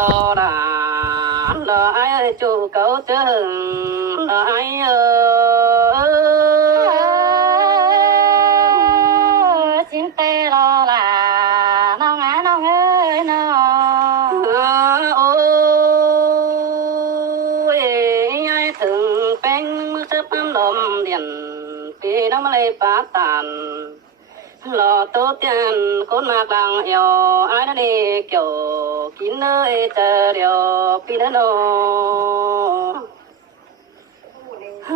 lo đà lo ai ơi chủ cấu chớ hừng lo ai xin tê lo là nó ngã nó ơi nó ôi ai thường bén mức sắp ấm đom điện vì nó mới lấy phá tàn lo tốt tiền cốt mạc bằng eo ai nó đi kiểu kín nơi chờ điều pi nó nô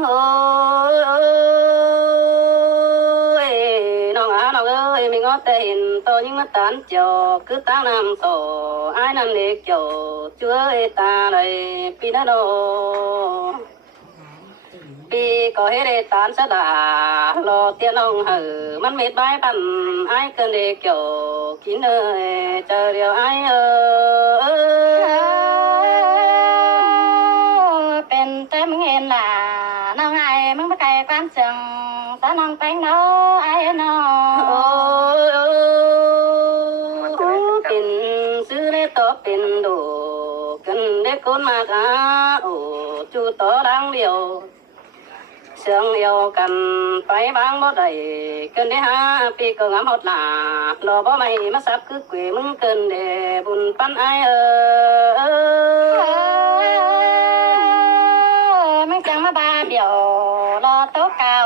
ôi nó ngã nó ơi mình có tiền tôi nhưng mà tán chiều cứ tám năm tổ ai nằm đi kiểu chúa ta đây pi nó nô pi có hết để tán sẽ đà lo tiền ông hử mắt mệt bãi bắn ai cần để kiểu kín nơi chờ điều aiเป็นเต้มึงเห็นล่ะน้องไอ้มึงไปไกลความเชิงสะน้องแป้งเนาะไอ้เนาะ เป็นซื้อได้ต่อเป็นดูกันได้คนมากจูต่อดังเดียวเสียงเดียวกันไปบางบ่ได้เกินได้หาปีก็งามหดหลารอบ่ไม่มาสับคือเกวมึงเกินเดบุญปันไอมึงจังมาบาเบียวรอโต๊ะเก่า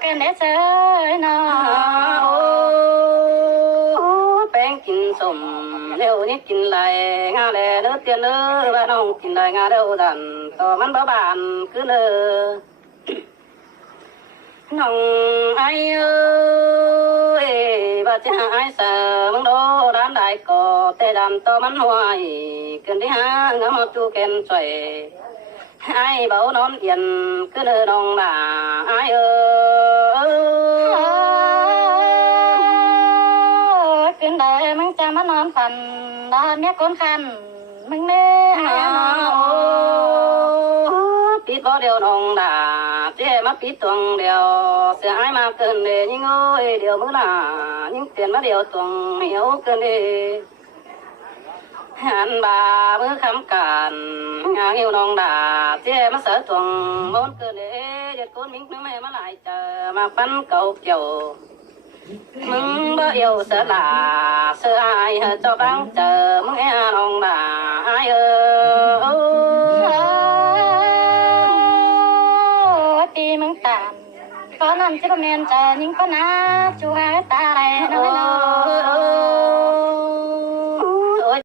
เกินได้เชยเนาะ แป้งกินสมเร็วนี้กินไรงาแลเนื้อเตียนเนื้อบ้านน้องกินไรงาเร็วดันต่อมันบ้าบานคือเนื้อน้องไอบ้าจะไอเสือมึงโดร้านได้ก่อแต่ดำต่อมันห่วยเกินที่หางามจูเกนสวยไอเบานอนเอียนคือเนื้อน้องบ่าไอขึ้นได้มึงจะมานอนฝันนอนเมียคนคันมึงเน่ไอ้เนาะ ปิดบ่เดียวน้องด่าเจ๊มาปิดตวงเดียวเสียไอ้มาเกินเลยยิ่งโอ้ยเดียวมือหน้ายิ่งเตียนมาเดียวตวงเหี่ยวเกินเลยหันบ่ามือคำกันงาหิวน้องด่าเจ๊มาเสือตวงมนเกินเลยเด็ดคนมิ้งไม่มาหลายเจอมาปั้นเก่าเกี่ยวมึงบ่เอียวเสือหลาเสือไอ้เจ้าบังเจอมึงแอ่น้องด่าไอ้ตีมึงตามก็นั่นจะเป็นเมียนใจยิ่งก็น่าจูหายตาอะไรน้อยน้อย